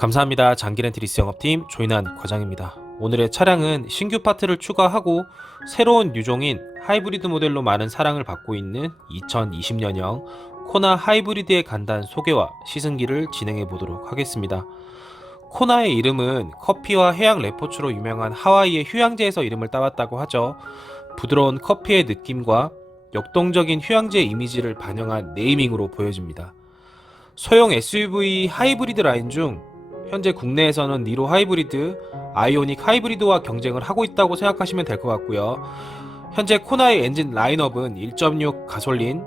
감사합니다. 장기렌트리스 영업팀 조인한 과장입니다. 오늘의 차량은 신규 파트를 추가하고 새로운 유종인 하이브리드 모델로 많은 사랑을 받고 있는 2020년형 코나 하이브리드의 간단 소개와 시승기를 진행해 보도록 하겠습니다. 코나의 이름은 커피와 해양 레포츠로 유명한 하와이의 휴양지에서 이름을 따왔다고 하죠. 부드러운 커피의 느낌과 역동적인 휴양지의 이미지를 반영한 네이밍으로 보여집니다. 소형 SUV 하이브리드 라인 중 현재 국내에서는 니로 하이브리드, 아이오닉 하이브리드와 경쟁을 하고 있다고 생각하시면 될 것 같고요. 현재 코나의 엔진 라인업은 1.6 가솔린,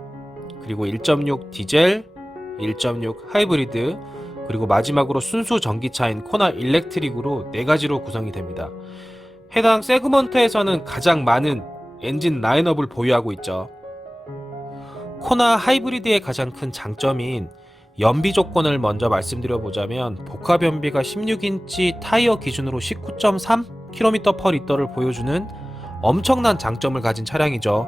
그리고 1.6 디젤, 1.6 하이브리드, 그리고 마지막으로 순수 전기차인 코나 일렉트릭으로 4가지로 구성이 됩니다. 해당 세그먼트에서는 가장 많은 엔진 라인업을 보유하고 있죠. 코나 하이브리드의 가장 큰 장점인 연비 조건을 먼저 말씀드려보자면 복합 연비가 16인치 타이어 기준으로 19.3km/L를 보여주는 엄청난 장점을 가진 차량이죠.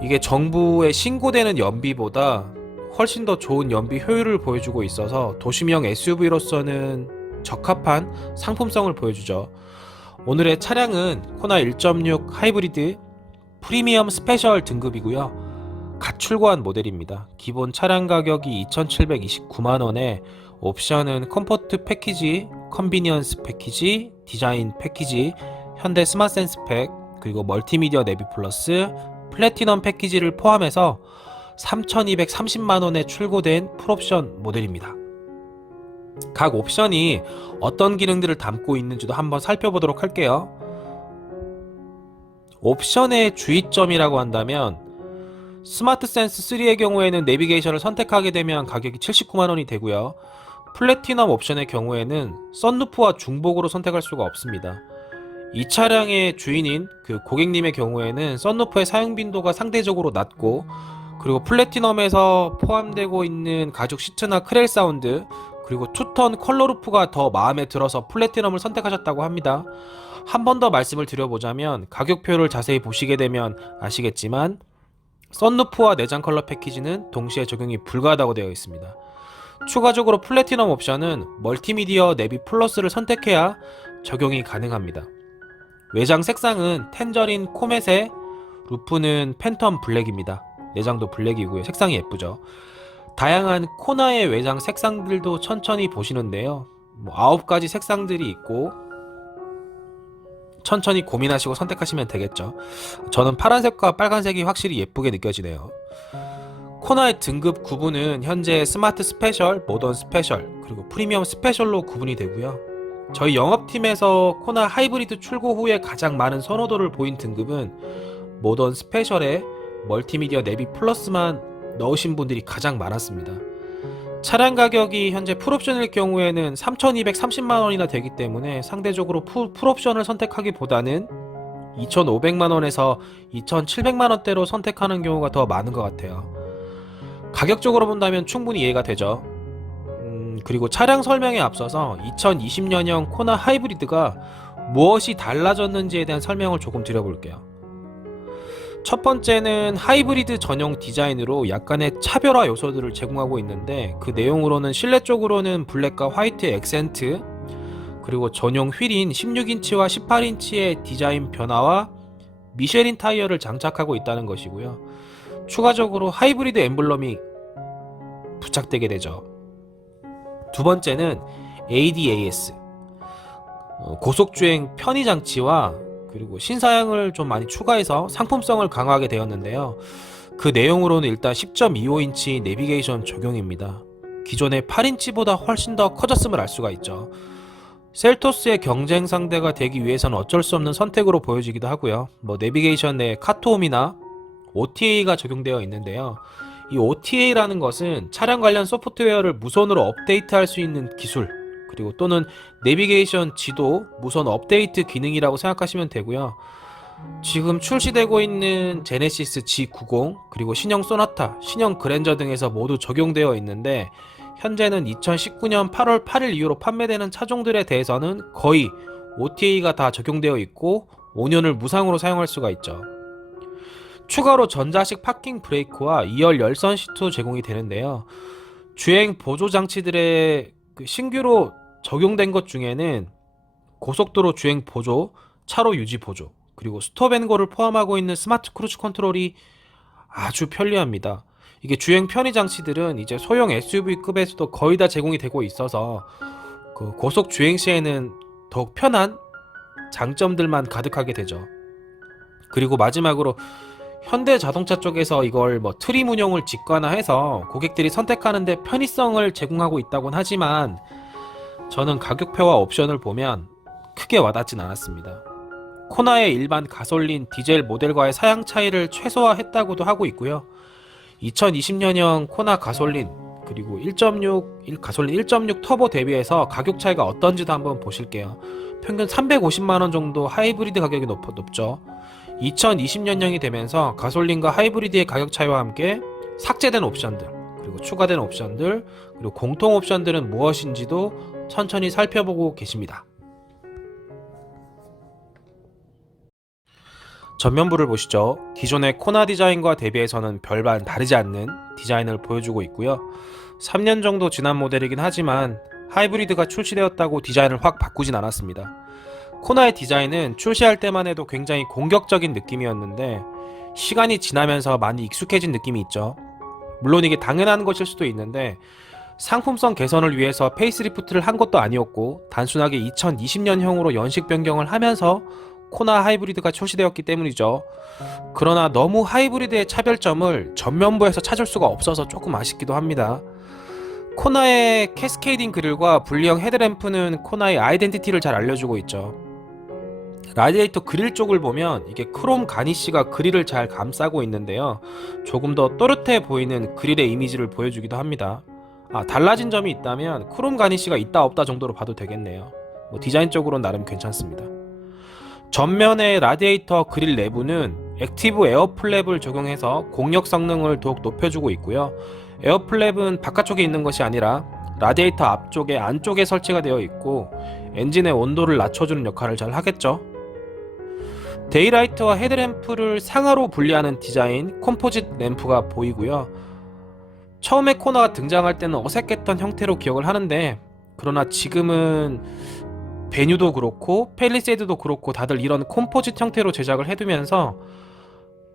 이게 정부에 신고되는 연비보다 훨씬 더 좋은 연비 효율을 보여주고 있어서 도심형 SUV로서는 적합한 상품성을 보여주죠. 오늘의 차량은 코나 1.6 하이브리드 프리미엄 스페셜 등급이고요. 갓 출고한 모델입니다. 기본 차량 가격이 2,729만원에 옵션은 컴포트 패키지, 컨비니언스 패키지, 디자인 패키지, 현대 스마트 센스 팩, 그리고 멀티미디어 내비 플러스, 플래티넘 패키지를 포함해서 3,230만원에 출고된 풀옵션 모델입니다. 각 옵션이 어떤 기능들을 담고 있는지도 한번 살펴보도록 할게요. 옵션의 주의점이라고 한다면 스마트 센스 3의 경우에는 내비게이션을 선택하게 되면 가격이 79만원이 되고요. 플래티넘 옵션의 경우에는 썬루프와 중복으로 선택할 수가 없습니다. 이 차량의 주인인 그 고객님의 경우에는 썬루프의 사용 빈도가 상대적으로 낮고, 그리고 플래티넘에서 포함되고 있는 가죽 시트나 크렐 사운드, 그리고 투톤 컬러루프가 더 마음에 들어서 플래티넘을 선택하셨다고 합니다. 한 번 더 말씀을 드려보자면 가격표를 자세히 보시게 되면 아시겠지만 썬루프와 내장 컬러 패키지는 동시에 적용이 불가하다고 되어 있습니다. 추가적으로 플래티넘 옵션은 멀티미디어 내비 플러스를 선택해야 적용이 가능합니다. 외장 색상은 텐저린 코멧에, 루프는 팬텀 블랙입니다. 내장도 블랙이고요. 색상이 예쁘죠. 다양한 코나의 외장 색상들도 천천히 보시는데요. 9가지 색상들이 있고 천천히 고민하시고 선택하시면 되겠죠. 저는 파란색과 빨간색이 확실히 예쁘게 느껴지네요. 코나의 등급 구분은 현재 스마트 스페셜, 모던 스페셜, 그리고 프리미엄 스페셜로 구분이 되고요. 저희 영업팀에서 코나 하이브리드 출고 후에 가장 많은 선호도를 보인 등급은 모던 스페셜에 멀티미디어 내비 플러스만 넣으신 분들이 가장 많았습니다. 차량 가격이 현재 풀옵션일 경우에는 3,230만원이나 되기 때문에 상대적으로 풀옵션을 선택하기보다는 2,500만원에서 2,700만원대로 선택하는 경우가 더 많은 것 같아요. 가격적으로 본다면 충분히 이해가 되죠. 그리고 차량 설명에 앞서서 2020년형 코나 하이브리드가 무엇이 달라졌는지에 대한 설명을 조금 드려볼게요. 첫 번째는 하이브리드 전용 디자인으로 약간의 차별화 요소들을 제공하고 있는데, 그 내용으로는 실내 쪽으로는 블랙과 화이트의 액센트, 그리고 전용 휠인 16인치와 18인치의 디자인 변화와 미쉐린 타이어를 장착하고 있다는 것이고요. 추가적으로 하이브리드 엠블럼이 부착되게 되죠. 두 번째는 ADAS, 고속주행 편의장치와 그리고 신사양을 좀 많이 추가해서 상품성을 강화하게 되었는데요. 그 내용으로는 일단 10.25인치 내비게이션 적용입니다. 기존의 8인치보다 훨씬 더 커졌음을 알 수가 있죠. 셀토스의 경쟁 상대가 되기 위해서는 어쩔 수 없는 선택으로 보여지기도 하고요. 내비게이션 내에 카토홈이나 OTA가 적용되어 있는데요. 이 OTA라는 것은 차량 관련 소프트웨어를 무선으로 업데이트할 수 있는 기술, 그리고 또는 내비게이션 지도 무선 업데이트 기능이라고 생각하시면 되고요. 지금 출시되고 있는 제네시스 G90, 그리고 신형 소나타, 신형 그랜저 등에서 모두 적용되어 있는데, 현재는 2019년 8월 8일 이후로 판매되는 차종들에 대해서는 거의 OTA가 다 적용되어 있고 5년을 무상으로 사용할 수가 있죠. 추가로 전자식 파킹 브레이크와 2열 열선 시트도 제공이 되는데요. 주행 보조 장치들의 신규로 적용된 것 중에는 고속도로 주행 보조, 차로 유지 보조, 그리고 스톱앤고를 포함하고 있는 스마트 크루즈 컨트롤이 아주 편리합니다. 이게 주행 편의 장치들은 이제 소형 SUV급에서도 거의 다 제공이 되고 있어서 그 고속 주행 시에는 더욱 편한 장점들만 가득하게 되죠. 그리고 마지막으로 현대 자동차 쪽에서 이걸 뭐 트림 운용을 직관화해서 고객들이 선택하는데 편의성을 제공하고 있다곤 하지만 저는 가격표와 옵션을 보면 크게 와닿진 않았습니다. 코나의 일반 가솔린, 디젤 모델과의 사양 차이를 최소화했다고도 하고 있고요. 2020년형 코나 가솔린 그리고 가솔린 1.6 터보 대비해서 가격 차이가 어떤지도 한번 보실게요. 평균 350만원 정도 하이브리드 가격이 높죠. 2020년형이 되면서 가솔린과 하이브리드의 가격 차이와 함께 삭제된 옵션들, 그리고 추가된 옵션들, 그리고 공통 옵션들은 무엇인지도 천천히 살펴보고 계십니다. 전면부를 보시죠. 기존의 코나 디자인과 대비해서는 별반 다르지 않는 디자인을 보여주고 있고요. 3년 정도 지난 모델이긴 하지만 하이브리드가 출시되었다고 디자인을 확 바꾸진 않았습니다. 코나의 디자인은 출시할 때만 해도 굉장히 공격적인 느낌이었는데 시간이 지나면서 많이 익숙해진 느낌이 있죠. 물론 이게 당연한 것일 수도 있는데 상품성 개선을 위해서 페이스리프트를 한 것도 아니었고 단순하게 2020년형으로 연식 변경을 하면서 코나 하이브리드가 출시되었기 때문이죠. 그러나 너무 하이브리드의 차별점을 전면부에서 찾을 수가 없어서 조금 아쉽기도 합니다. 코나의 캐스케이딩 그릴과 분리형 헤드램프는 코나의 아이덴티티를 잘 알려주고 있죠. 라디에이터 그릴 쪽을 보면 이게 크롬 가니쉬가 그릴을 잘 감싸고 있는데요. 조금 더 또렷해 보이는 그릴의 이미지를 보여주기도 합니다. 달라진 점이 있다면 크롬 가니쉬가 있다 없다 정도로 봐도 되겠네요. 디자인적으로는 나름 괜찮습니다. 전면의 라디에이터 그릴 내부는 액티브 에어플랩을 적용해서 공력 성능을 더욱 높여주고 있고요. 에어플랩은 바깥쪽에 있는 것이 아니라 라디에이터 앞쪽에 안쪽에 설치가 되어 있고 엔진의 온도를 낮춰주는 역할을 잘 하겠죠. 데이라이트와 헤드램프를 상하로 분리하는 디자인 컴포짓 램프가 보이고요. 처음에 코나가 등장할 때는 어색했던 형태로 기억을 하는데 그러나 지금은 베뉴도 그렇고 팰리세이드도 그렇고 다들 이런 컴포짓 형태로 제작을 해두면서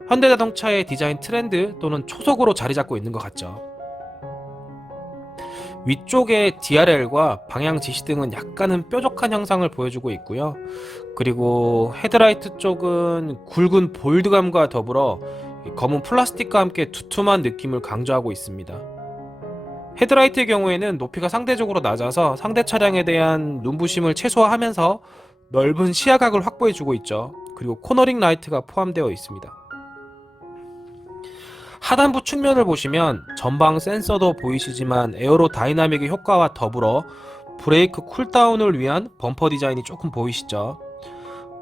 현대자동차의 디자인 트렌드 또는 초속으로 자리 잡고 있는 것 같죠. 위쪽에 DRL과 방향 지시등은 약간은 뾰족한 형상을 보여주고 있고요. 그리고 헤드라이트 쪽은 굵은 볼드감과 더불어 검은 플라스틱과 함께 두툼한 느낌을 강조하고 있습니다. 헤드라이트의 경우에는 높이가 상대적으로 낮아서 상대 차량에 대한 눈부심을 최소화하면서 넓은 시야각을 확보해주고 있죠. 그리고 코너링 라이트가 포함되어 있습니다. 하단부 측면을 보시면 전방 센서도 보이시지만 에어로 다이나믹의 효과와 더불어 브레이크 쿨다운을 위한 범퍼 디자인이 조금 보이시죠.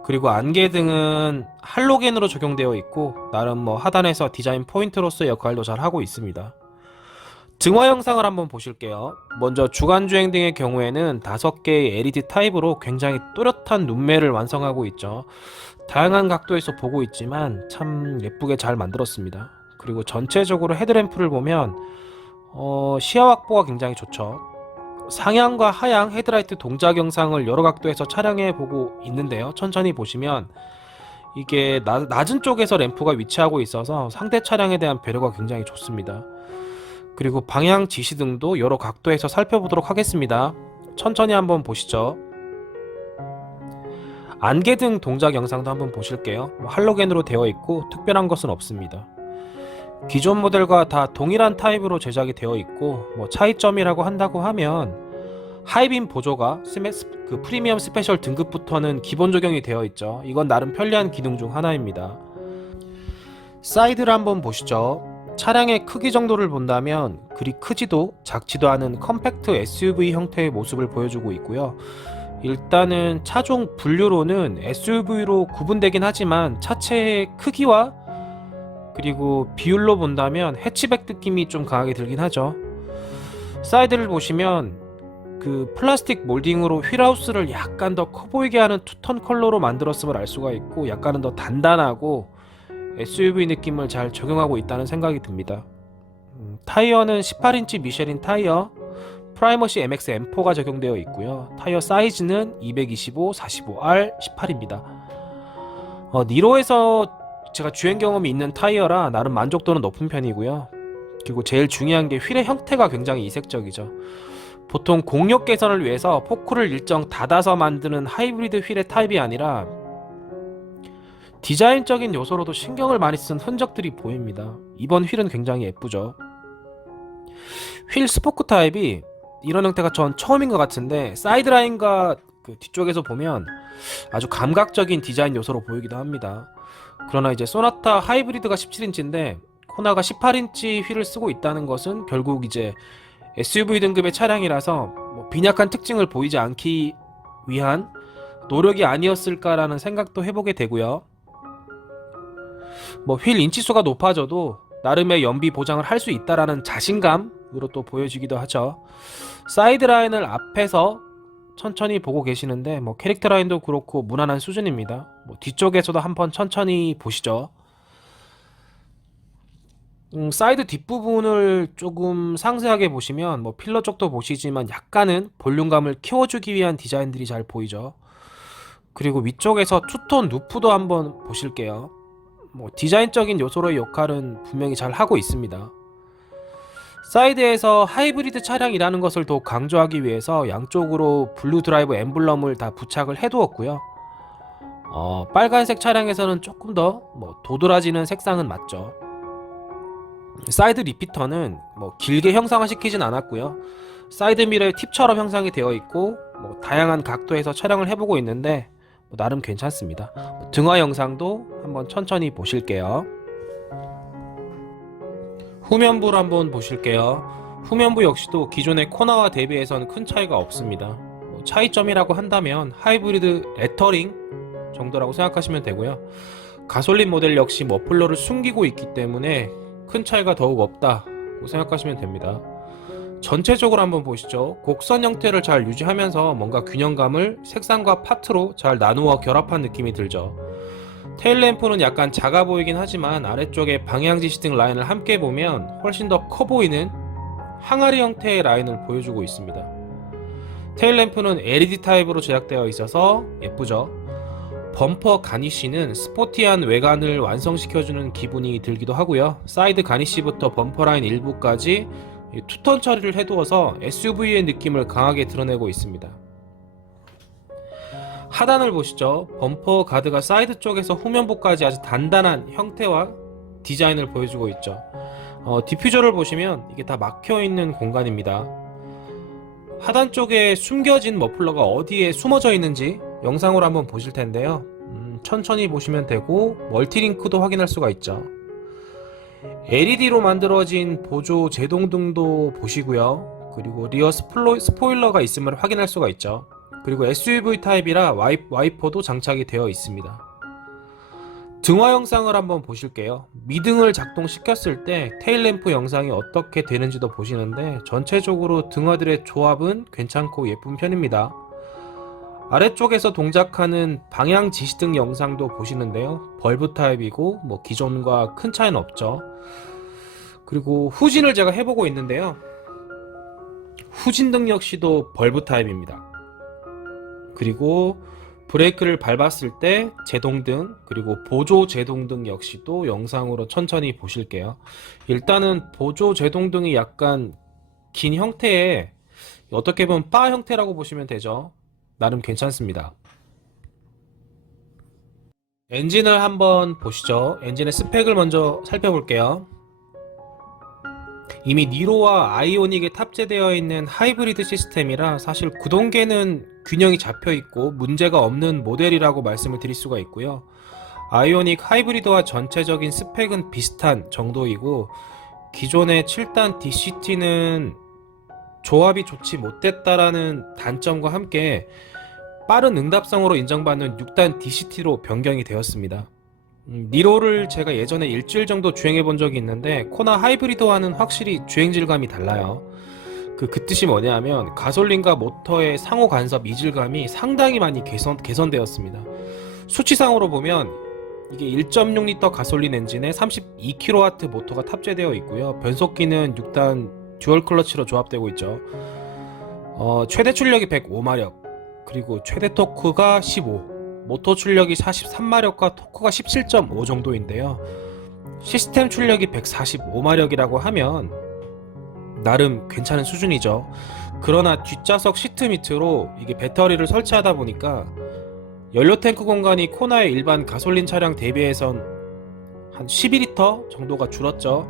그리고 안개등은 할로겐으로 적용되어 있고 나름 하단에서 디자인 포인트로서의 역할도 잘 하고 있습니다. 등화 영상을 한번 보실게요. 먼저 주간주행 등의 경우에는 5개의 LED 타입으로 굉장히 또렷한 눈매를 완성하고 있죠. 다양한 각도에서 보고 있지만 참 예쁘게 잘 만들었습니다. 그리고 전체적으로 헤드램프를 보면 시야 확보가 굉장히 좋죠. 상향과 하향 헤드라이트 동작 영상을 여러 각도에서 촬영해 보고 있는데요. 천천히 보시면 이게 낮은 쪽에서 램프가 위치하고 있어서 상대 차량에 대한 배려가 굉장히 좋습니다. 그리고 방향 지시등도 여러 각도에서 살펴보도록 하겠습니다. 천천히 한번 보시죠. 안개등 동작 영상도 한번 보실게요. 할로겐으로 되어 있고 특별한 것은 없습니다. 기존 모델과 다 동일한 타입으로 제작이 되어 있고 차이점이라고 한다고 하면 하이빔 보조가 프리미엄 스페셜 등급부터는 기본 적용이 되어 있죠. 이건 나름 편리한 기능 중 하나입니다. 사이드를 한번 보시죠. 차량의 크기 정도를 본다면 그리 크지도 작지도 않은 컴팩트 SUV 형태의 모습을 보여주고 있고요. 일단은 차종 분류로는 SUV로 구분되긴 하지만 차체의 크기와 그리고 비율로 본다면 해치백 느낌이 좀 강하게 들긴 하죠. 사이드를 보시면 그 플라스틱 몰딩으로 휠하우스를 약간 더 커 보이게 하는 투톤 컬러로 만들었음을 알 수가 있고 약간은 더 단단하고 SUV 느낌을 잘 적용하고 있다는 생각이 듭니다. 타이어는 18인치 미쉐린 타이어, 프라이머시 MX M4가 적용되어 있고요. 타이어 사이즈는 225, 45R, 18입니다. 니로에서 제가 주행 경험이 있는 타이어라 나름 만족도는 높은 편이고요. 그리고 제일 중요한 게 휠의 형태가 굉장히 이색적이죠. 보통 공력 개선을 위해서 포크를 일정 닫아서 만드는 하이브리드 휠의 타입이 아니라 디자인적인 요소로도 신경을 많이 쓴 흔적들이 보입니다. 이번 휠은 굉장히 예쁘죠. 휠 스포크 타입이 이런 형태가 전 처음인 것 같은데 사이드라인과 그 뒤쪽에서 보면 아주 감각적인 디자인 요소로 보이기도 합니다. 그러나 이제 소나타 하이브리드가 17인치인데 코나가 18인치 휠을 쓰고 있다는 것은 결국 이제 SUV 등급의 차량이라서 빈약한 특징을 보이지 않기 위한 노력이 아니었을까라는 생각도 해보게 되고요. 휠 인치수가 높아져도 나름의 연비 보장을 할 수 있다라는 자신감으로 또 보여지기도 하죠. 사이드 라인을 앞에서 천천히 보고 계시는데 캐릭터 라인도 그렇고 무난한 수준입니다. 뒤쪽에서도 한번 천천히 보시죠. 사이드 뒷부분을 조금 상세하게 보시면 필러 쪽도 보시지만 약간은 볼륨감을 키워주기 위한 디자인들이 잘 보이죠. 그리고 위쪽에서 투톤 루프도 한번 보실게요. 디자인적인 요소로의 역할은 분명히 잘 하고 있습니다. 사이드에서 하이브리드 차량이라는 것을 더욱 강조하기 위해서 양쪽으로 블루 드라이브 엠블럼을 다 부착을 해두었고요. 빨간색 차량에서는 조금 더 도드라지는 색상은 맞죠. 사이드 리피터는 길게 형상화시키진 않았고요. 사이드 미러의 팁처럼 형상이 되어 있고 다양한 각도에서 촬영을 해보고 있는데 나름 괜찮습니다. 등화 영상도 한번 천천히 보실게요. 후면부를 한번 보실게요. 후면부 역시도 기존의 코나와 대비해서는 큰 차이가 없습니다. 차이점이라고 한다면 하이브리드 레터링 정도라고 생각하시면 되고요. 가솔린 모델 역시 머플러를 숨기고 있기 때문에 큰 차이가 더욱 없다고 생각하시면 됩니다. 전체적으로 한번 보시죠. 곡선 형태를 잘 유지하면서 뭔가 균형감을 색상과 파트로 잘 나누어 결합한 느낌이 들죠. 테일램프는 약간 작아 보이긴 하지만 아래쪽에 방향지시등 라인을 함께 보면 훨씬 더 커 보이는 항아리 형태의 라인을 보여주고 있습니다. 테일램프는 LED 타입으로 제작되어 있어서 예쁘죠. 범퍼 가니쉬는 스포티한 외관을 완성시켜주는 기분이 들기도 하고요. 사이드 가니쉬부터 범퍼 라인 일부까지 투톤 처리를 해두어서 SUV의 느낌을 강하게 드러내고 있습니다. 하단을 보시죠. 범퍼 가드가 사이드 쪽에서 후면부까지 아주 단단한 형태와 디자인을 보여주고 있죠. 디퓨저를 보시면 이게 다 막혀있는 공간입니다. 하단 쪽에 숨겨진 머플러가 어디에 숨어져 있는지 영상으로 한번 보실 텐데요. 천천히 보시면 되고 멀티링크도 확인할 수가 있죠. LED로 만들어진 보조 제동등도 보시고요. 그리고 리어 스포일러가 있음을 확인할 수가 있죠. 그리고 SUV 타입이라 와이퍼도 장착이 되어 있습니다. 등화 영상을 한번 보실게요. 미등을 작동시켰을 때 테일램프 영상이 어떻게 되는지도 보시는데 전체적으로 등화들의 조합은 괜찮고 예쁜 편입니다. 아래쪽에서 동작하는 방향 지시등 영상도 보시는데요. 벌브 타입이고 기존과 큰 차이는 없죠. 그리고 후진을 제가 해보고 있는데요. 후진등 역시도 벌브 타입입니다. 그리고 브레이크를 밟았을 때 제동등 그리고 보조 제동등 역시도 영상으로 천천히 보실게요. 일단은 보조 제동등이 약간 긴 형태의 어떻게 보면 바 형태라고 보시면 되죠. 나름 괜찮습니다. 엔진을 한번 보시죠. 엔진의 스펙을 먼저 살펴볼게요. 이미 니로와 아이오닉에 탑재되어 있는 하이브리드 시스템이라 사실 구동계는 균형이 잡혀 있고 문제가 없는 모델이라고 말씀을 드릴 수가 있고요. 아이오닉 하이브리드와 전체적인 스펙은 비슷한 정도이고 기존의 7단 DCT는 조합이 좋지 못했다라는 단점과 함께 빠른 응답성으로 인정받는 6단 DCT로 변경이 되었습니다. 니로를 제가 예전에 일주일 정도 주행해 본 적이 있는데 코나 하이브리드와는 확실히 주행 질감이 달라요. 그 뜻이 뭐냐면 가솔린과 모터의 상호 간섭 이질감이 상당히 많이 개선되었습니다. 수치상으로 보면 이게 1.6L 가솔린 엔진에 32kW 모터가 탑재되어 있고요. 변속기는 6단 듀얼 클러치로 조합되고 있죠. 최대 출력이 105마력, 그리고 최대 토크가 15, 모터 출력이 43마력과 토크가 17.5 정도인데요. 시스템 출력이 145마력이라고 하면 나름 괜찮은 수준이죠. 그러나 뒷좌석 시트 밑으로 이게 배터리를 설치하다 보니까 연료 탱크 공간이 코나의 일반 가솔린 차량 대비해선 한 12리터 정도가 줄었죠.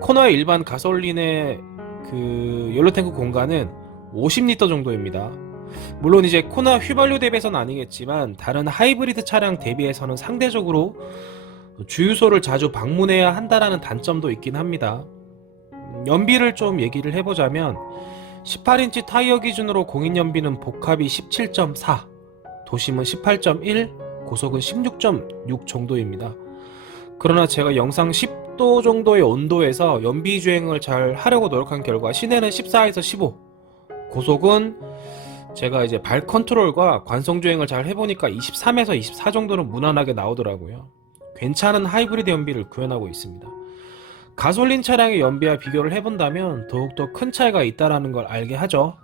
코나의 일반 가솔린의 그 연료 탱크 공간은 50리터 정도입니다. 물론 이제 코나 휘발유 대비해서는 아니겠지만 다른 하이브리드 차량 대비해서는 상대적으로 주유소를 자주 방문해야 한다라는 단점도 있긴 합니다. 연비를 좀 얘기를 해보자면 18인치 타이어 기준으로 공인연비는 복합이 17.4, 도심은 18.1, 고속은 16.6 정도입니다. 그러나 제가 영상 10도 정도의 온도에서 연비 주행을 잘 하려고 노력한 결과 시내는 14에서 15, 고속은 제가 이제 발 컨트롤과 관성 주행을 잘 해보니까 23에서 24 정도는 무난하게 나오더라고요. 괜찮은 하이브리드 연비를 구현하고 있습니다. 가솔린 차량의 연비와 비교를 해본다면 더욱더 큰 차이가 있다는 걸 알게 하죠.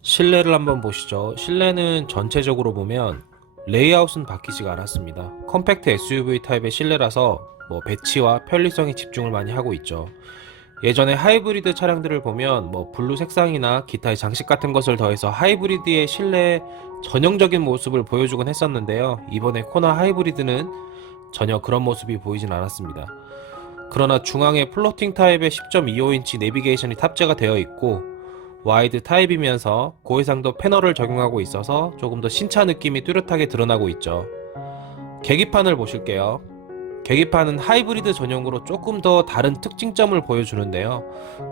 실내를 한번 보시죠. 실내는 전체적으로 보면 레이아웃은 바뀌지가 않았습니다. 컴팩트 SUV 타입의 실내라서 배치와 편리성에 집중을 많이 하고 있죠. 예전에 하이브리드 차량들을 보면 블루 색상이나 기타의 장식 같은 것을 더해서 하이브리드의 실내의 전형적인 모습을 보여주곤 했었는데요. 이번에 코나 하이브리드는 전혀 그런 모습이 보이진 않았습니다. 그러나 중앙에 플로팅 타입의 10.25인치 내비게이션이 탑재가 되어 있고 와이드 타입이면서 고해상도 패널을 적용하고 있어서 조금 더 신차 느낌이 뚜렷하게 드러나고 있죠. 계기판을 보실게요. 계기판은 하이브리드 전용으로 조금 더 다른 특징점을 보여주는데요.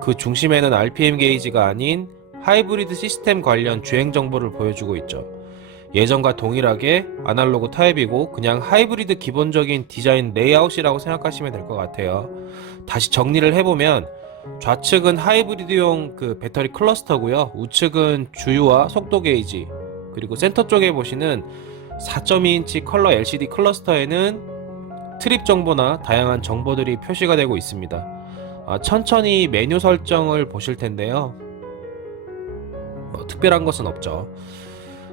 그 중심에는 RPM 게이지가 아닌 하이브리드 시스템 관련 주행 정보를 보여주고 있죠. 예전과 동일하게 아날로그 타입이고 그냥 하이브리드 기본적인 디자인 레이아웃이라고 생각하시면 될 것 같아요. 다시 정리를 해보면 좌측은 하이브리드용 그 배터리 클러스터고요. 우측은 주유와 속도 게이지, 그리고 센터 쪽에 보시는 4.2인치 컬러 LCD 클러스터에는 트립 정보나 다양한 정보들이 표시가 되고 있습니다. 천천히 메뉴 설정을 보실 텐데요. 특별한 것은 없죠.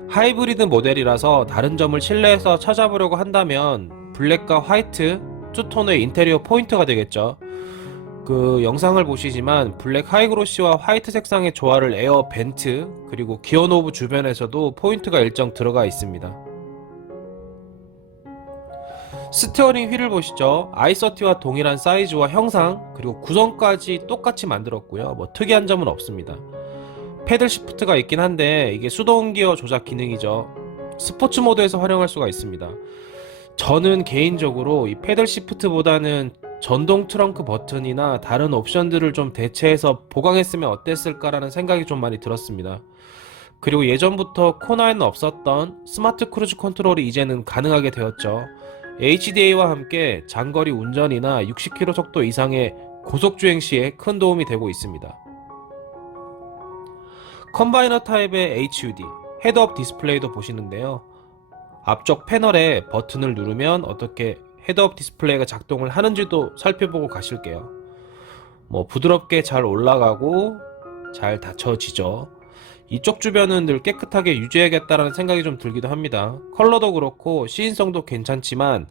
하이브리드 모델이라서 다른 점을 실내에서 찾아보려고 한다면 블랙과 화이트, 투톤의 인테리어 포인트가 되겠죠. 그 영상을 보시지만 블랙 하이그로시와 화이트 색상의 조화를 에어 벤트, 그리고 기어 노브 주변에서도 포인트가 일정 들어가 있습니다. 스티어링 휠을 보시죠. i30와 동일한 사이즈와 형상, 그리고 구성까지 똑같이 만들었고요. 특이한 점은 없습니다. 패들 시프트가 있긴 한데 이게 수동 기어 조작 기능이죠. 스포츠 모드에서 활용할 수가 있습니다. 저는 개인적으로 이 패들 시프트보다는 전동 트렁크 버튼이나 다른 옵션들을 좀 대체해서 보강했으면 어땠을까라는 생각이 좀 많이 들었습니다. 그리고 예전부터 코나에는 없었던 스마트 크루즈 컨트롤이 이제는 가능하게 되었죠. HDA와 함께 장거리 운전이나 60km 속도 이상의 고속주행 시에 큰 도움이 되고 있습니다. 컴바이너 타입의 HUD, 헤드업 디스플레이도 보시는데요. 앞쪽 패널에 버튼을 누르면 어떻게 헤드업 디스플레이가 작동을 하는지도 살펴보고 가실게요. 부드럽게 잘 올라가고 잘 닫혀지죠. 이쪽 주변은 늘 깨끗하게 유지해야겠다라는 생각이 좀 들기도 합니다. 컬러도 그렇고 시인성도 괜찮지만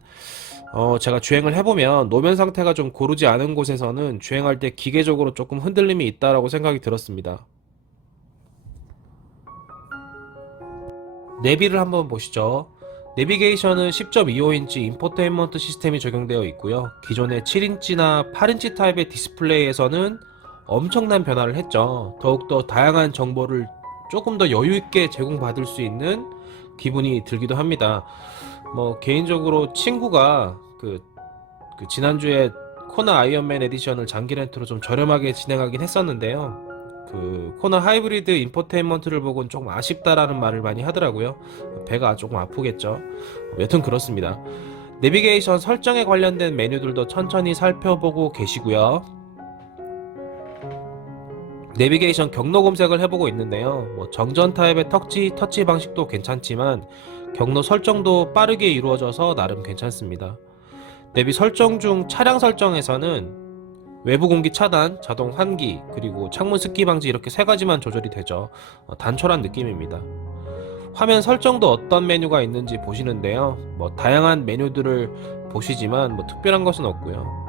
제가 주행을 해보면 노면 상태가 좀 고르지 않은 곳에서는 주행할 때 기계적으로 조금 흔들림이 있다라고 생각이 들었습니다. 내비를 한번 보시죠. 내비게이션은 10.25인치 인포테인먼트 시스템이 적용되어 있고요. 기존의 7인치나 8인치 타입의 디스플레이에서는 엄청난 변화를 했죠. 더욱더 다양한 정보를 조금 더 여유있게 제공받을 수 있는 기분이 들기도 합니다. 개인적으로 친구가 지난주에 코나 아이언맨 에디션을 장기 렌트로 좀 저렴하게 진행하긴 했었는데요. 코나 하이브리드 인포테인먼트를 보고는 조금 아쉽다라는 말을 많이 하더라고요. 배가 조금 아프겠죠. 여튼 그렇습니다. 내비게이션 설정에 관련된 메뉴들도 천천히 살펴보고 계시고요. 내비게이션 경로 검색을 해보고 있는데요. 정전 타입의 터치 방식도 괜찮지만 경로 설정도 빠르게 이루어져서 나름 괜찮습니다. 내비 설정 중 차량 설정에서는 외부 공기 차단, 자동 환기, 그리고 창문 습기 방지 이렇게 세 가지만 조절이 되죠. 단촐한 느낌입니다. 화면 설정도 어떤 메뉴가 있는지 보시는데요. 다양한 메뉴들을 보시지만 특별한 것은 없고요.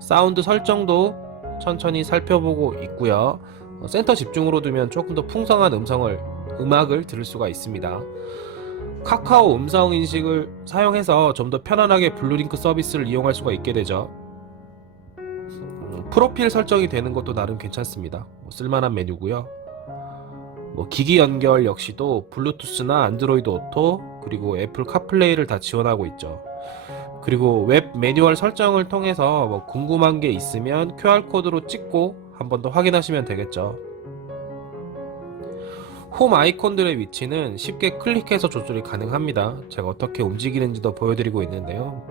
사운드 설정도 천천히 살펴보고 있고요. 센터 집중으로 두면 조금 더 풍성한 음악을 들을 수가 있습니다. 카카오 음성 인식을 사용해서 좀 더 편안하게 블루링크 서비스를 이용할 수가 있게 되죠. 프로필 설정이 되는 것도 나름 괜찮습니다. 쓸만한 메뉴고요. 기기 연결 역시도 블루투스나 안드로이드 오토, 그리고 애플 카플레이를 다 지원하고 있죠. 그리고 웹 매뉴얼 설정을 통해서 궁금한 게 있으면 QR코드로 찍고 한 번 더 확인하시면 되겠죠. 홈 아이콘들의 위치는 쉽게 클릭해서 조절이 가능합니다. 제가 어떻게 움직이는지도 보여드리고 있는데요.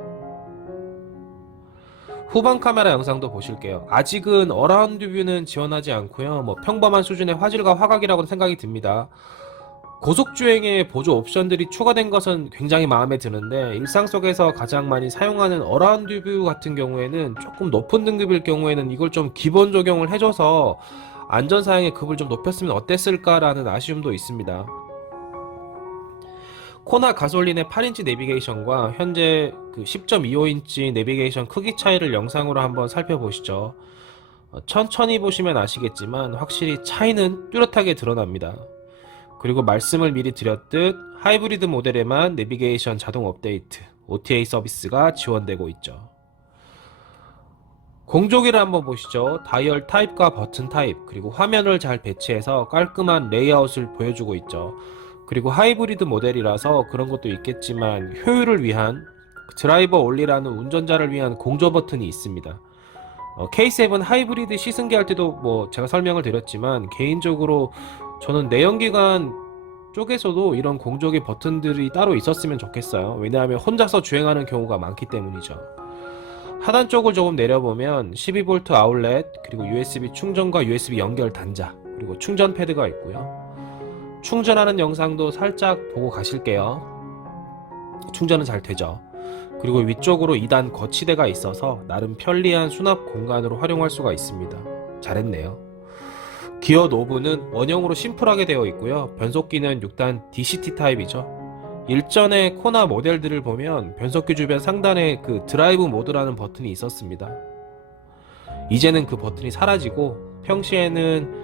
후방 카메라 영상도 보실게요. 아직은 어라운드 뷰는 지원하지 않고요. 평범한 수준의 화질과 화각이라고 생각이 듭니다. 고속주행에 보조 옵션들이 추가된 것은 굉장히 마음에 드는데, 일상 속에서 가장 많이 사용하는 어라운드 뷰 같은 경우에는 조금 높은 등급일 경우에는 이걸 좀 기본 적용을 해줘서 안전사양의 급을 좀 높였으면 어땠을까라는 아쉬움도 있습니다. 코나 가솔린의 8인치 내비게이션과 현재 10.25인치 내비게이션 크기 차이를 영상으로 한번 살펴보시죠. 천천히 보시면 아시겠지만 확실히 차이는 뚜렷하게 드러납니다. 그리고 말씀을 미리 드렸듯 하이브리드 모델에만 내비게이션 자동 업데이트 OTA 서비스가 지원되고 있죠. 공조기를 한번 보시죠. 다이얼 타입과 버튼 타입, 그리고 화면을 잘 배치해서 깔끔한 레이아웃을 보여주고 있죠. 그리고 하이브리드 모델이라서 그런 것도 있겠지만 효율을 위한 드라이버 올리라는 운전자를 위한 공조 버튼이 있습니다. K7 하이브리드 시승기 할 때도 제가 설명을 드렸지만, 개인적으로 저는 내연기관 쪽에서도 이런 공조기 버튼들이 따로 있었으면 좋겠어요. 왜냐하면 혼자서 주행하는 경우가 많기 때문이죠. 하단 쪽을 조금 내려보면 12V 아울렛, 그리고 USB 충전과 USB 연결 단자, 그리고 충전 패드가 있고요. 충전하는 영상도 살짝 보고 가실게요. 충전은 잘 되죠. 그리고 위쪽으로 2단 거치대가 있어서 나름 편리한 수납 공간으로 활용할 수가 있습니다. 잘했네요. 기어 노브는 원형으로 심플하게 되어 있고요. 변속기는 6단 DCT 타입이죠. 일전의 코나 모델들을 보면 변속기 주변 상단에 드라이브 모드라는 버튼이 있었습니다. 이제는 그 버튼이 사라지고 평시에는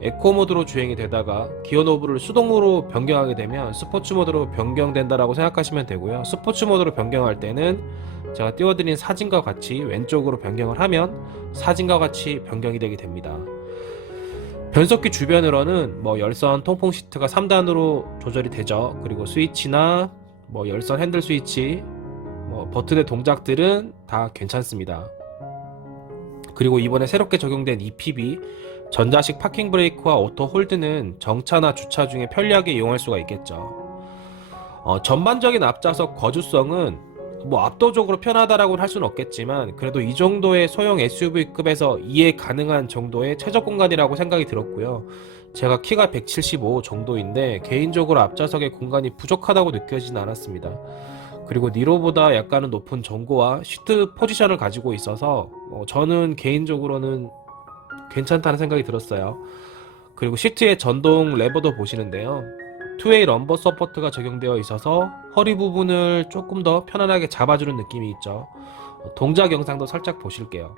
에코 모드로 주행이 되다가 기어 노브를 수동으로 변경하게 되면 스포츠 모드로 변경된다라고 생각하시면 되고요. 스포츠 모드로 변경할 때는 제가 띄워드린 사진과 같이 왼쪽으로 변경을 하면 사진과 같이 변경이 되게 됩니다. 변속기 주변으로는 열선 통풍 시트가 3단으로 조절이 되죠. 그리고 스위치나 열선 핸들 스위치, 버튼의 동작들은 다 괜찮습니다. 그리고 이번에 새롭게 적용된 EPB 전자식 파킹 브레이크와 오토 홀드는 정차나 주차 중에 편리하게 이용할 수가 있겠죠. 전반적인 앞좌석 거주성은 압도적으로 편하다라고는 할 수는 없겠지만, 그래도 이 정도의 소형 SUV급에서 이해 가능한 정도의 최적 공간이라고 생각이 들었고요. 제가 키가 175 정도인데 개인적으로 앞좌석의 공간이 부족하다고 느껴지진 않았습니다. 그리고 니로보다 약간은 높은 전고와 시트 포지션을 가지고 있어서 저는 개인적으로는 괜찮다는 생각이 들었어요. 그리고 시트의 전동 레버도 보시는데요. 투웨이 럼버 서포트가 적용되어 있어서 허리 부분을 조금 더 편안하게 잡아주는 느낌이 있죠. 동작 영상도 살짝 보실게요.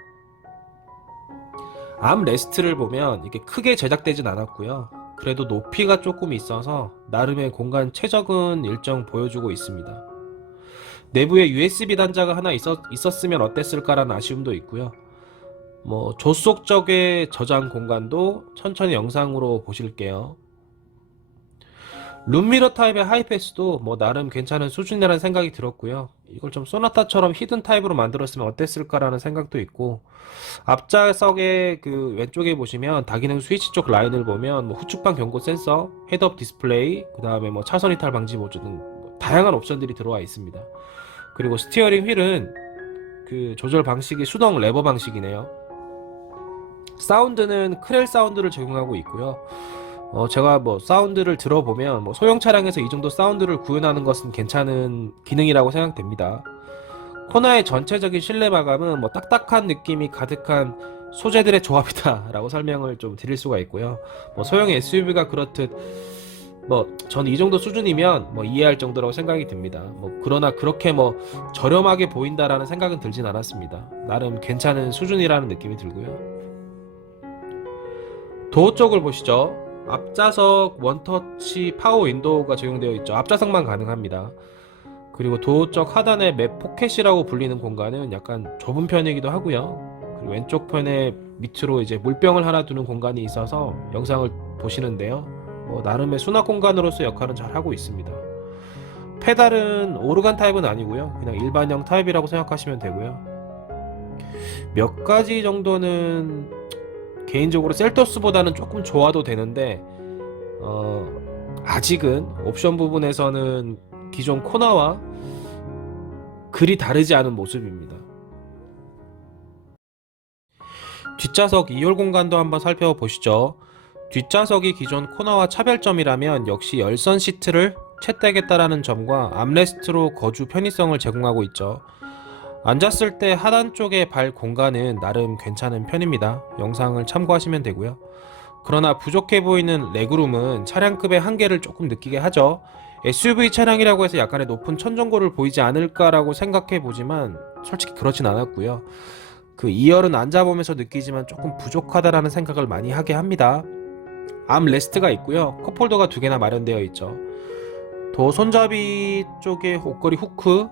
암 레스트를 보면 이게 크게 제작되진 않았고요. 그래도 높이가 조금 있어서 나름의 공간 최적은 일정 보여주고 있습니다. 내부에 USB 단자가 하나 있었으면 어땠을까라는 아쉬움도 있고요. 조수석 쪽의 저장 공간도 천천히 영상으로 보실게요. 룸미러 타입의 하이패스도 나름 괜찮은 수준이라는 생각이 들었고요. 이걸 좀 소나타처럼 히든 타입으로 만들었으면 어땠을까라는 생각도 있고, 앞좌석의 왼쪽에 보시면 다기능 스위치 쪽 라인을 보면 후측방 경고 센서, 헤드업 디스플레이, 그 다음에 차선 이탈 방지 모드 등 다양한 옵션들이 들어와 있습니다. 그리고 스티어링 휠은 조절 방식이 수동 레버 방식이네요. 사운드는 크렐 사운드를 적용하고 있고요. 제가 사운드를 들어보면 소형 차량에서 이 정도 사운드를 구현하는 것은 괜찮은 기능이라고 생각됩니다. 코나의 전체적인 실내 마감은 뭐 딱딱한 느낌이 가득한 소재들의 조합이다 라고 설명을 좀 드릴 수가 있고요. 뭐 소형 SUV가 그렇듯 뭐 저는 이 정도 수준이면 뭐 이해할 정도라고 생각이 듭니다. 뭐 그러나 그렇게 뭐 저렴하게 보인다라는 생각은 들진 않았습니다. 나름 괜찮은 수준이라는 느낌이 들고요. 도어 쪽을 보시죠. 앞좌석 원터치 파워 윈도우가 적용되어 있죠. 앞좌석만 가능합니다. 그리고 도어 쪽 하단의 맵 포켓이라고 불리는 공간은 약간 좁은 편이기도 하고요. 그리고 왼쪽 편에 밑으로 이제 물병을 하나 두는 공간이 있어서 영상을 보시는데요. 뭐 나름의 수납 공간으로서 역할은 잘 하고 있습니다. 페달은 오르간 타입은 아니고요. 그냥 일반형 타입이라고 생각하시면 되고요. 몇 가지 정도는 개인적으로 셀토스보다는 조금 좋아도 되는데 아직은 옵션 부분에서는 기존 코나와 그리 다르지 않은 모습입니다. 뒷좌석 2열 공간도 한번 살펴보시죠. 뒷좌석이 기존 코나와 차별점이라면 역시 열선 시트를 채택했다라는 점과 암레스트로 거주 편의성을 제공하고 있죠. 앉았을 때 하단 쪽의 발 공간은 나름 괜찮은 편입니다. 영상을 참고하시면 되고요. 그러나 부족해 보이는 레그룸은 차량급의 한계를 조금 느끼게 하죠. SUV 차량이라고 해서 약간의 높은 천정고를 보이지 않을까라고 생각해 보지만 솔직히 그렇진 않았고요. 그 2열은 앉아보면서 느끼지만 조금 부족하다라는 생각을 많이 하게 합니다. 암레스트가 있고요. 컵홀더가 2개나 마련되어 있죠. 도어 손잡이 쪽에 옷걸이 후크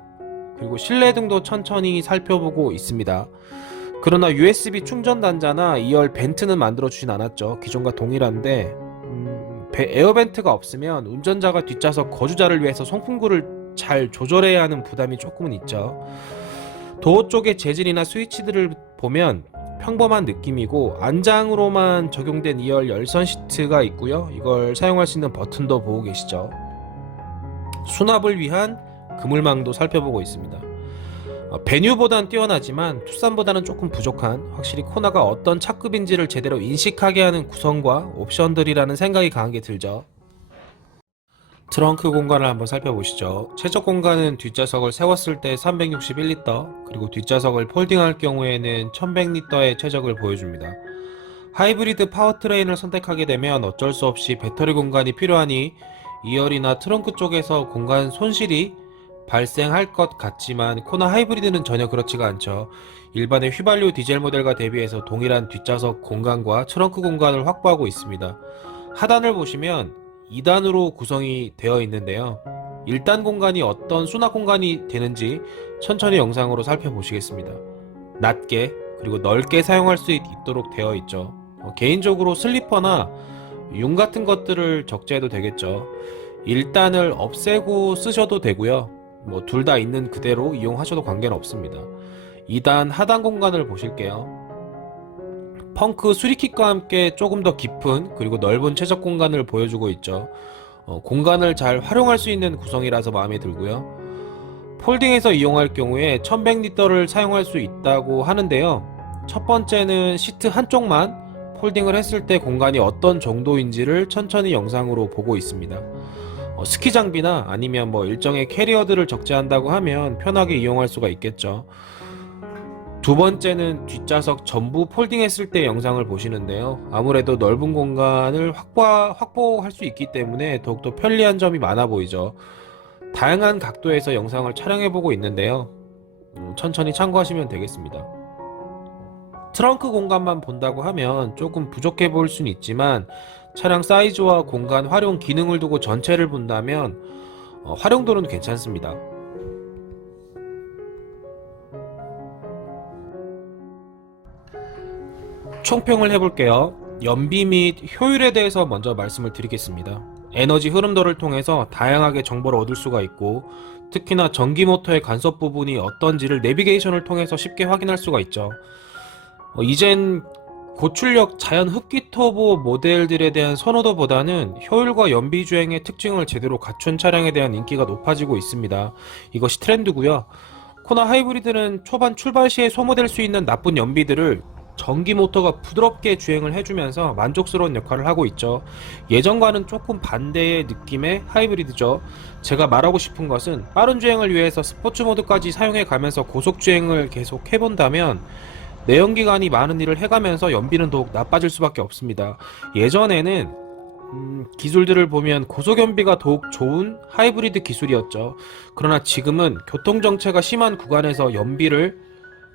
그리고 실내등도 천천히 살펴보고 있습니다. 그러나 USB 충전 단자나 2열 벤트는 만들어주진 않았죠. 기존과 동일한데 에어벤트가 없으면 운전자가 뒷좌석 거주자를 위해서 송풍구를 잘 조절해야 하는 부담이 조금은 있죠. 도어 쪽의 재질이나 스위치들을 보면 평범한 느낌이고 안장으로만 적용된 2열 열선 시트가 있고요. 이걸 사용할 수 있는 버튼도 보고 계시죠. 수납을 위한 그물망도 살펴보고 있습니다. 베뉴보단 뛰어나지만 투싼보다는 조금 부족한 확실히 코나가 어떤 차급인지를 제대로 인식하게 하는 구성과 옵션들이라는 생각이 강하게 들죠. 트렁크 공간을 한번 살펴보시죠. 최적 공간은 뒷좌석을 세웠을 때 361리터 그리고 뒷좌석을 폴딩할 경우에는 1100리터의 최적을 보여줍니다. 하이브리드 파워트레인을 선택하게 되면 어쩔 수 없이 배터리 공간이 필요하니 2열이나 트렁크 쪽에서 공간 손실이 발생할 것 같지만 코나 하이브리드는 전혀 그렇지가 않죠. 일반의 휘발유 디젤 모델과 대비해서 동일한 뒷좌석 공간과 트렁크 공간을 확보하고 있습니다. 하단을 보시면 2단으로 구성이 되어 있는데요. 1단 공간이 어떤 수납 공간이 되는지 천천히 영상으로 살펴보시겠습니다. 낮게 그리고 넓게 사용할 수 있도록 되어 있죠. 개인적으로 슬리퍼나 융 같은 것들을 적재해도 되겠죠. 1단을 없애고 쓰셔도 되고요. 뭐 둘 다 있는 그대로 이용하셔도 관계는 없습니다. 2단 하단 공간을 보실게요. 펑크 수리킷과 함께 조금 더 깊은 그리고 넓은 최적 공간을 보여주고 있죠. 공간을 잘 활용할 수 있는 구성이라서 마음에 들고요. 폴딩해서 이용할 경우에 1100리터를 사용할 수 있다고 하는데요. 첫 번째는 시트 한쪽만 폴딩을 했을 때 공간이 어떤 정도인지를 천천히 영상으로 보고 있습니다. 스키 장비나 아니면 뭐 일정의 캐리어들을 적재한다고 하면 편하게 이용할 수가 있겠죠. 두 번째는 뒷좌석 전부 폴딩했을 때 영상을 보시는데요. 아무래도 넓은 공간을 확보할 수 있기 때문에 더욱더 편리한 점이 많아 보이죠. 다양한 각도에서 영상을 촬영해보고 있는데요. 천천히 참고하시면 되겠습니다. 트렁크 공간만 본다고 하면 조금 부족해 보일 수는 있지만 차량 사이즈와 공간 활용 기능을 두고 전체를 본다면 활용도는 괜찮습니다. 총평을 해볼게요. 연비 및 효율에 대해서 먼저 말씀을 드리겠습니다. 에너지 흐름도를 통해서 다양하게 정보를 얻을 수가 있고 특히나 전기 모터의 간섭 부분이 어떤지를 내비게이션을 통해서 쉽게 확인할 수가 있죠. 이젠 고출력 자연 흡기 터보 모델들에 대한 선호도보다는 효율과 연비 주행의 특징을 제대로 갖춘 차량에 대한 인기가 높아지고 있습니다. 이것이 트렌드고요. 코나 하이브리드는 초반 출발 시에 소모될 수 있는 나쁜 연비들을 전기 모터가 부드럽게 주행을 해주면서 만족스러운 역할을 하고 있죠. 예전과는 조금 반대의 느낌의 하이브리드죠. 제가 말하고 싶은 것은 빠른 주행을 위해서 스포츠 모드까지 사용해 가면서 고속 주행을 계속 해본다면 내연기관이 많은 일을 해가면서 연비는 더욱 나빠질 수밖에 없습니다. 예전에는 기술들을 보면 고속연비가 더욱 좋은 하이브리드 기술이었죠. 그러나 지금은 교통정체가 심한 구간에서 연비를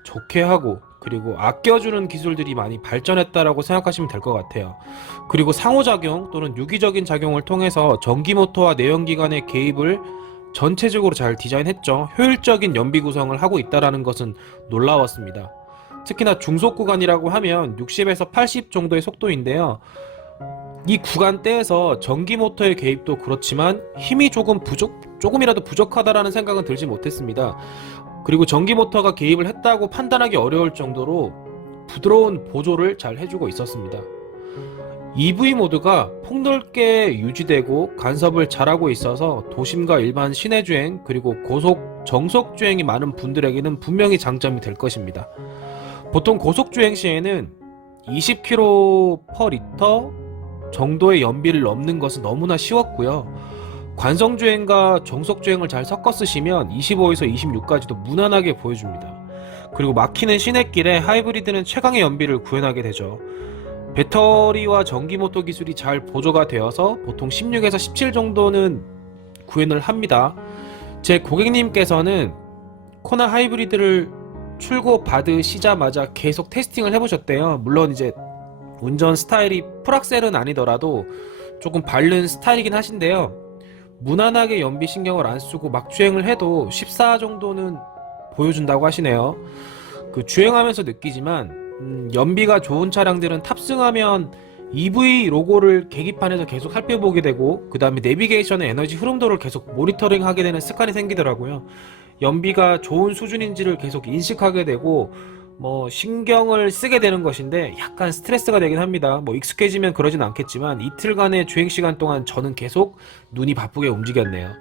좋게 하고 그리고 아껴주는 기술들이 많이 발전했다라고 생각하시면 될 것 같아요. 그리고 상호작용 또는 유기적인 작용을 통해서 전기모터와 내연기관의 개입을 전체적으로 잘 디자인했죠. 효율적인 연비 구성을 하고 있다는 것은 놀라웠습니다. 특히나 중속 구간이라고 하면 60에서 80 정도의 속도인데요. 이 구간대에서 전기 모터의 개입도 그렇지만 힘이 조금이라도 부족하다라는 생각은 들지 못했습니다. 그리고 전기 모터가 개입을 했다고 판단하기 어려울 정도로 부드러운 보조를 잘 해주고 있었습니다. EV 모드가 폭넓게 유지되고 간섭을 잘하고 있어서 도심과 일반 시내 주행 그리고 고속 정속 주행이 많은 분들에게는 분명히 장점이 될 것입니다. 보통 고속 주행 시에는 20km/L 정도의 연비를 넘는 것은 너무나 쉬웠고요. 관성주행과 정속주행을 잘 섞어 쓰시면 25에서 26까지도 무난하게 보여줍니다. 그리고 막히는 시내길에 하이브리드는 최강의 연비를 구현하게 되죠. 배터리와 전기모터 기술이 잘 보조가 되어서 보통 16에서 17 정도는 구현을 합니다. 제 고객님께서는 코나 하이브리드를 출고 받으시자마자 계속 테스팅을 해보셨대요. 물론 이제 운전 스타일이 풀악셀은 아니더라도 조금 바른 스타일이긴 하신데요. 무난하게 연비 신경을 안 쓰고 막 주행을 해도 14 정도는 보여준다고 하시네요. 그 주행하면서 느끼지만 연비가 좋은 차량들은 탑승하면 EV 로고를 계기판에서 계속 살펴보게 되고 그 다음에 내비게이션의 에너지 흐름도를 계속 모니터링 하게 되는 습관이 생기더라고요. 연비가 좋은 수준인지를 계속 인식하게 되고 신경을 쓰게 되는 것인데 약간 스트레스가 되긴 합니다. 익숙해지면 그러진 않겠지만 이틀간의 주행시간 동안 저는 계속 눈이 바쁘게 움직였네요.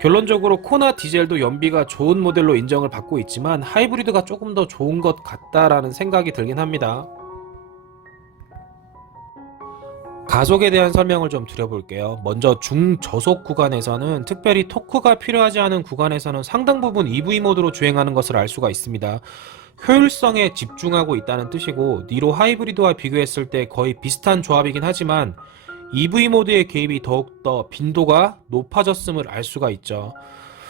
결론적으로 코나 디젤도 연비가 좋은 모델로 인정을 받고 있지만 하이브리드가 조금 더 좋은 것 같다라는 생각이 들긴 합니다. 가속에 대한 설명을 좀 드려볼게요. 먼저 중저속 구간에서는 특별히 토크가 필요하지 않은 구간에서는 상당 부분 EV 모드로 주행하는 것을 알 수가 있습니다. 효율성에 집중하고 있다는 뜻이고 니로 하이브리드와 비교했을 때 거의 비슷한 조합이긴 하지만 EV 모드의 개입이 더욱더 빈도가 높아졌음을 알 수가 있죠.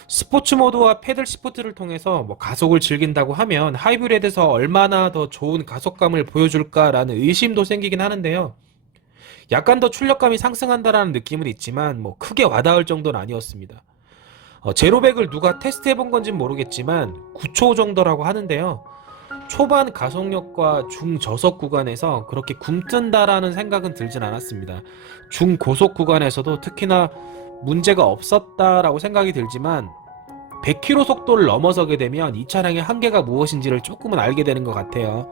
스포츠 모드와 패들 시프트를 통해서 가속을 즐긴다고 하면 하이브리드에서 얼마나 더 좋은 가속감을 보여줄까라는 의심도 생기긴 하는데요. 약간 더 출력감이 상승한다라는 느낌은 있지만 크게 와닿을 정도는 아니었습니다. 제로백을 누가 테스트해본 건진 모르겠지만 9초 정도라고 하는데요. 초반 가속력과 중저속 구간에서 그렇게 굼뜬다라는 생각은 들진 않았습니다. 중고속 구간에서도 특히나 문제가 없었다라고 생각이 들지만 100km 속도를 넘어서게 되면 이 차량의 한계가 무엇인지를 조금은 알게 되는 것 같아요.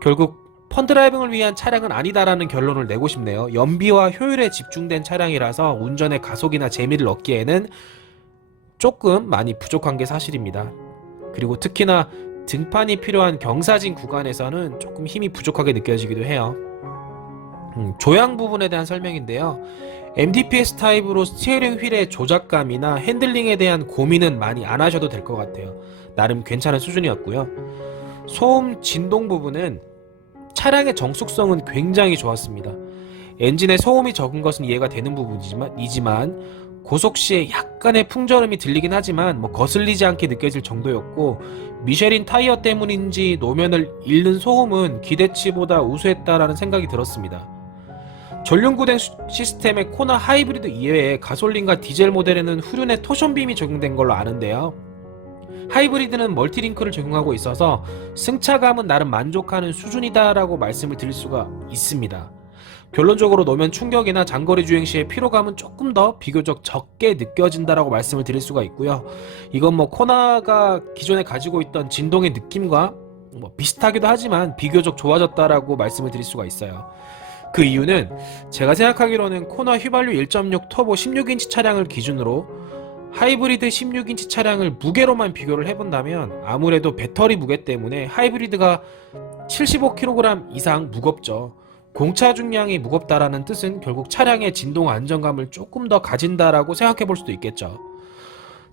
결국 펀드라이빙을 위한 차량은 아니다라는 결론을 내고 싶네요. 연비와 효율에 집중된 차량이라서 운전의 가속이나 재미를 얻기에는 조금 많이 부족한 게 사실입니다. 그리고 특히나 등판이 필요한 경사진 구간에서는 조금 힘이 부족하게 느껴지기도 해요. 조향 부분에 대한 설명인데요. MDPS 타입으로 스티어링 휠의 조작감이나 핸들링에 대한 고민은 많이 안 하셔도 될 것 같아요. 나름 괜찮은 수준이었고요. 소음 진동 부분은 차량의 정숙성은 굉장히 좋았습니다. 엔진에 소음이 적은 것은 이해가 되는 부분이지만 고속시에 약간의 풍절음이 들리긴 하지만 거슬리지 않게 느껴질 정도였고 미쉐린 타이어 때문인지 노면을 잃는 소음은 기대치보다 우수했다라는 생각이 들었습니다. 전륜구동 시스템의 코나 하이브리드 이외에 가솔린과 디젤 모델에는 후륜의 토션빔이 적용된 걸로 아는데요. 하이브리드는 멀티링크를 적용하고 있어서 승차감은 나름 만족하는 수준이다라고 말씀을 드릴 수가 있습니다. 결론적으로 노면 충격이나 장거리 주행 시의 피로감은 조금 더 비교적 적게 느껴진다라고 말씀을 드릴 수가 있고요. 이건 코나가 기존에 가지고 있던 진동의 느낌과 비슷하기도 하지만 비교적 좋아졌다라고 말씀을 드릴 수가 있어요. 그 이유는 제가 생각하기로는 코나 휘발유 1.6 터보 16인치 차량을 기준으로 하이브리드 16인치 차량을 무게로만 비교를 해본다면 아무래도 배터리 무게 때문에 하이브리드가 75kg 이상 무겁죠. 공차 중량이 무겁다라는 뜻은 결국 차량의 진동 안정감을 조금 더 가진다라고 생각해 볼 수도 있겠죠.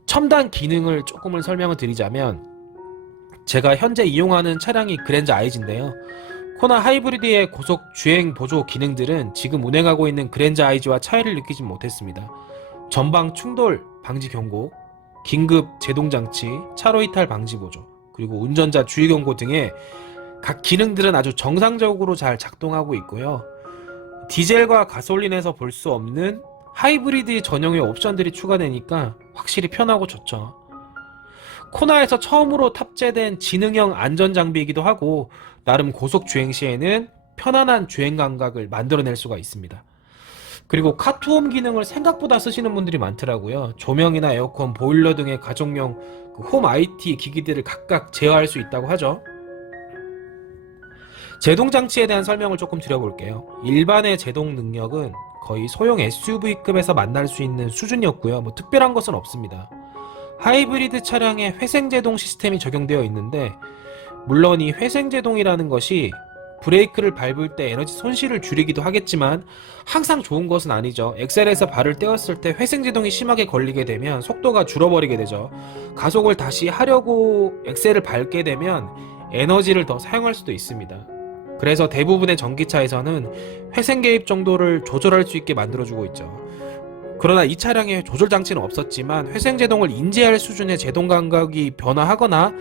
첨단 기능을 조금을 설명을 드리자면, 제가 현재 이용하는 차량이 그랜저 아이즈인데요. 코나 하이브리드의 고속 주행 보조 기능들은 지금 운행하고 있는 그랜저 아이즈와 차이를 느끼지 못했습니다. 전방 충돌 방지 경고, 긴급 제동 장치, 차로 이탈 방지 보조, 그리고 운전자 주의 경고 등의 각 기능들은 아주 정상적으로 잘 작동하고 있고요. 디젤과 가솔린에서 볼 수 없는 하이브리드 전용의 옵션들이 추가되니까 확실히 편하고 좋죠. 코나에서 처음으로 탑재된 지능형 안전장비이기도 하고, 나름 고속 주행 시에는 편안한 주행 감각을 만들어낼 수가 있습니다. 그리고 카투홈 기능을 생각보다 쓰시는 분들이 많더라고요. 조명이나 에어컨, 보일러 등의 가정용 홈 IT 기기들을 각각 제어할 수 있다고 하죠. 제동 장치에 대한 설명을 조금 드려볼게요. 일반의 제동 능력은 거의 소형 SUV급에서 만날 수 있는 수준이었고요. 뭐 특별한 것은 없습니다. 하이브리드 차량에 회생제동 시스템이 적용되어 있는데, 물론 이 회생제동이라는 것이 브레이크를 밟을 때 에너지 손실을 줄이기도 하겠지만 항상 좋은 것은 아니죠. 엑셀에서 발을 떼었을 때 회생제동이 심하게 걸리게 되면 속도가 줄어버리게 되죠. 가속을 다시 하려고 엑셀을 밟게 되면 에너지를 더 사용할 수도 있습니다. 그래서 대부분의 전기차에서는 회생 개입 정도를 조절할 수 있게 만들어주고 있죠. 그러나 이 차량에 조절 장치는 없었지만 회생 제동을 인지할 수준의 제동 감각이 변화하거나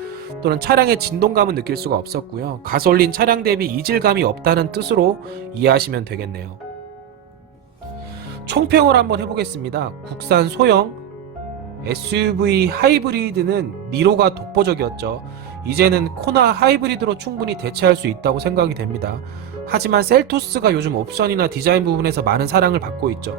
또는 차량의 진동감은 느낄 수가 없었고요. 가솔린 차량 대비 이질감이 없다는 뜻으로 이해하시면 되겠네요. 총평을 한번 해보겠습니다. 국산 소형 SUV 하이브리드는 니로가 독보적이었죠. 이제는 코나 하이브리드로 충분히 대체할 수 있다고 생각이 됩니다. 하지만 셀토스가 요즘 옵션이나 디자인 부분에서 많은 사랑을 받고 있죠.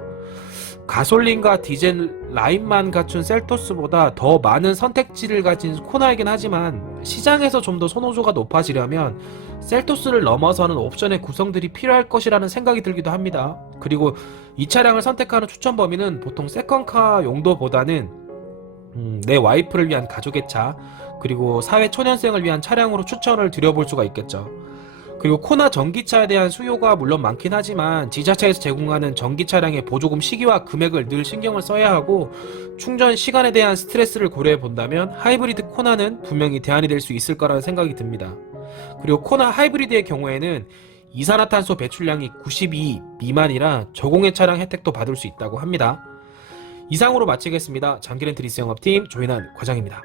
가솔린과 디젤 라인만 갖춘 셀토스보다 더 많은 선택지를 가진 코나이긴 하지만 시장에서 좀 더 선호도가 높아지려면 셀토스를 넘어서는 옵션의 구성들이 필요할 것이라는 생각이 들기도 합니다. 그리고 이 차량을 선택하는 추천 범위는 보통 세컨카 용도보다는 내 와이프를 위한 가족의 차, 그리고 사회 초년생을 위한 차량으로 추천을 드려볼 수가 있겠죠. 그리고 코나 전기차에 대한 수요가 물론 많긴 하지만 지자체에서 제공하는 전기차량의 보조금 시기와 금액을 늘 신경을 써야 하고, 충전 시간에 대한 스트레스를 고려해 본다면 하이브리드 코나는 분명히 대안이 될 수 있을 거라는 생각이 듭니다. 그리고 코나 하이브리드의 경우에는 이산화탄소 배출량이 92 미만이라 저공해 차량 혜택도 받을 수 있다고 합니다. 이상으로 마치겠습니다. 장기렌트 리스 영업팀 조인환 과장입니다.